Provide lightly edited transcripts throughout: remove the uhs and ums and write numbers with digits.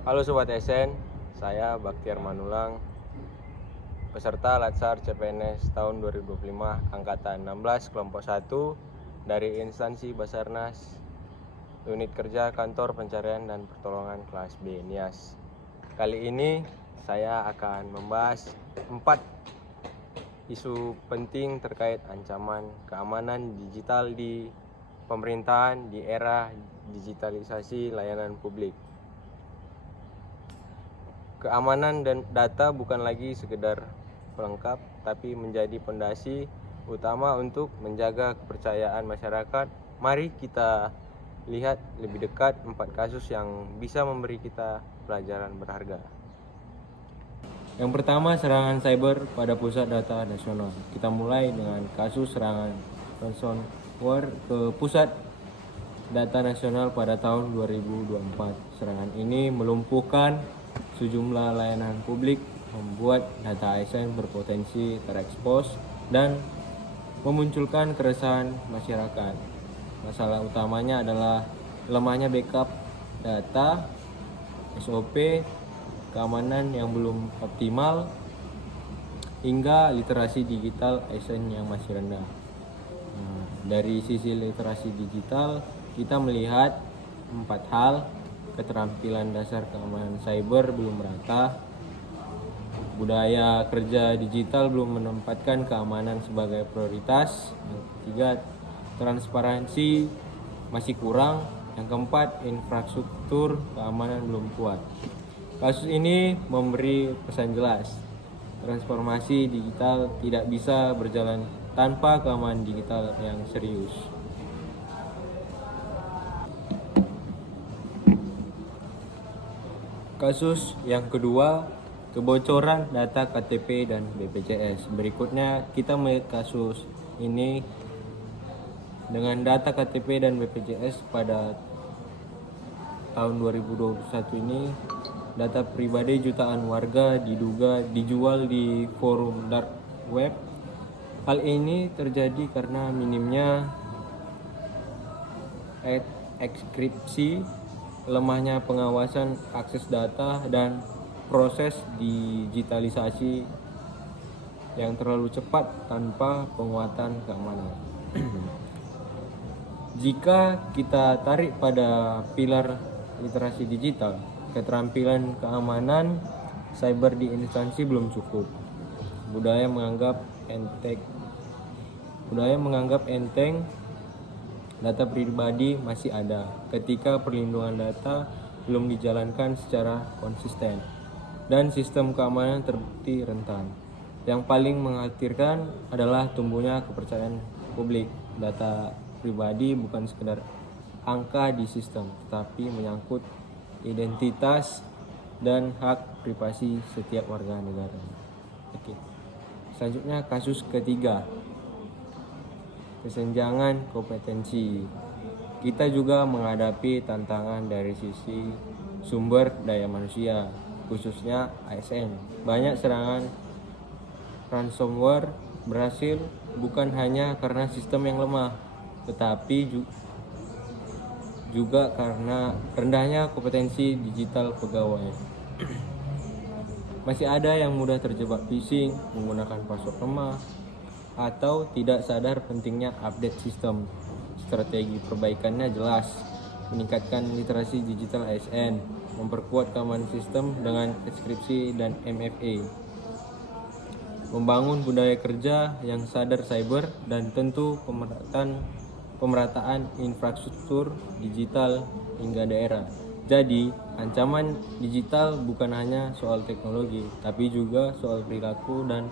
Halo Sobat SN, saya Baktiar Manulang, peserta Latsar CPNS tahun 2025 Angkatan 16 Kelompok 1 dari instansi Basarnas, Unit Kerja Kantor Pencarian dan Pertolongan kelas B NIAS. Kali ini saya akan membahas 4 isu penting terkait ancaman keamanan digital di pemerintahan di era digitalisasi layanan publik. Keamanan dan data bukan lagi sekedar pelengkap, tapi menjadi fondasi utama untuk menjaga kepercayaan masyarakat. Mari kita lihat lebih dekat 4 kasus yang bisa memberi kita pelajaran berharga. Yang pertama, serangan cyber pada pusat data nasional. Kita mulai dengan kasus serangan ransomware ke pusat data nasional pada tahun 2024. Serangan ini melumpuhkan sejumlah layanan publik, membuat data ASN berpotensi terekspos dan memunculkan keresahan masyarakat. Masalah utamanya adalah lemahnya backup data, SOP, keamanan yang belum optimal, hingga literasi digital ASN yang masih rendah. Dari sisi literasi digital, kita melihat 4 hal. Keterampilan dasar keamanan cyber belum merata, budaya kerja digital belum menempatkan keamanan sebagai prioritas. Yang ketiga, transparansi masih kurang. Yang keempat, infrastruktur keamanan belum kuat. Kasus ini memberi pesan jelas, transformasi digital tidak bisa berjalan tanpa keamanan digital yang serius. Kasus yang kedua, kebocoran data KTP dan BPJS. Berikutnya kita melihat kasus ini dengan data KTP dan BPJS pada tahun 2021 ini. Data pribadi jutaan warga diduga dijual di forum dark web. Hal ini terjadi karena minimnya enkripsi, lemahnya pengawasan akses data, dan proses digitalisasi yang terlalu cepat tanpa penguatan keamanan. Jika kita tarik pada pilar literasi digital, keterampilan keamanan cyber di instansi belum cukup. Budaya menganggap enteng data pribadi masih ada ketika perlindungan data belum dijalankan secara konsisten dan sistem keamanan terbukti rentan. Yang paling mengkhawatirkan adalah tumbuhnya kepercayaan publik. Data pribadi bukan sekedar angka di sistem, tetapi menyangkut identitas dan hak privasi setiap warga negara. Oke. Selanjutnya kasus ketiga, kesenjangan kompetensi. Kita juga menghadapi tantangan dari sisi sumber daya manusia, khususnya ASN. Banyak serangan ransomware berhasil bukan hanya karena sistem yang lemah, tetapi juga karena rendahnya kompetensi digital pegawai. Masih ada yang mudah terjebak phishing, menggunakan password lemah, atau tidak sadar pentingnya update sistem. Strategi perbaikannya jelas: meningkatkan literasi digital ASN, memperkuat keamanan sistem dengan enkripsi dan MFA, membangun budaya kerja yang sadar cyber, dan tentu pemerataan infrastruktur digital hingga daerah. Jadi, ancaman digital bukan hanya soal teknologi, tapi juga soal perilaku dan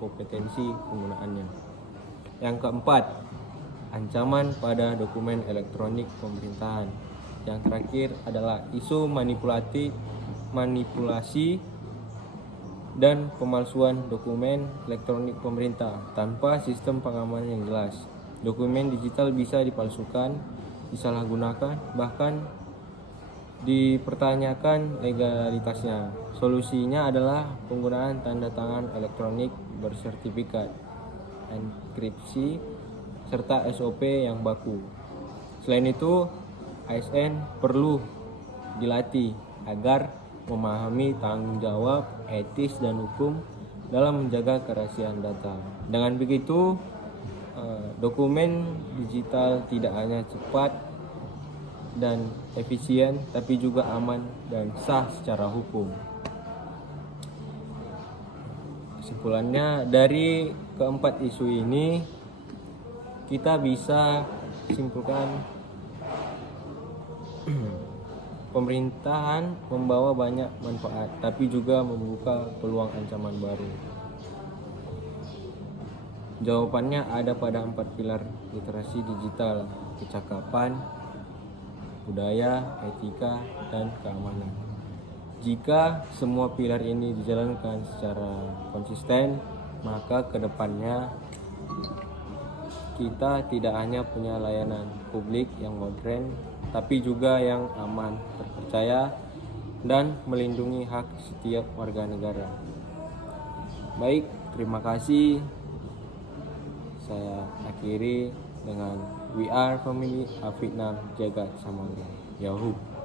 kompetensi penggunaannya. Yang keempat, ancaman pada dokumen elektronik pemerintahan. Yang terakhir adalah isu manipulasi dan pemalsuan dokumen elektronik pemerintah tanpa sistem pengamanan yang jelas. Dokumen digital bisa dipalsukan, disalahgunakan, bahkan dipertanyakan legalitasnya. Solusinya adalah penggunaan tanda tangan elektronik bersertifikat, enkripsi, serta SOP yang baku. Selain itu, ASN perlu dilatih agar memahami tanggung jawab, etis, dan hukum dalam menjaga kerahasiaan data. Dengan begitu, dokumen digital tidak hanya cepat dan efisien, tapi juga aman dan sah secara hukum. Kesimpulannya, dari keempat isu ini kita bisa simpulkan pemerintahan membawa banyak manfaat, tapi juga membuka peluang ancaman baru. Jawabannya ada pada 4 pilar literasi digital: kecakapan, budaya, etika, dan keamanan. Jika semua pilar ini dijalankan secara konsisten, maka kedepannya kita tidak hanya punya layanan publik yang modern, tapi juga yang aman, terpercaya, dan melindungi hak setiap warga negara. Baik, terima kasih. Saya akhiri dengan We Are Family, Afiq Nam, Jagat Samangga. Yahoo.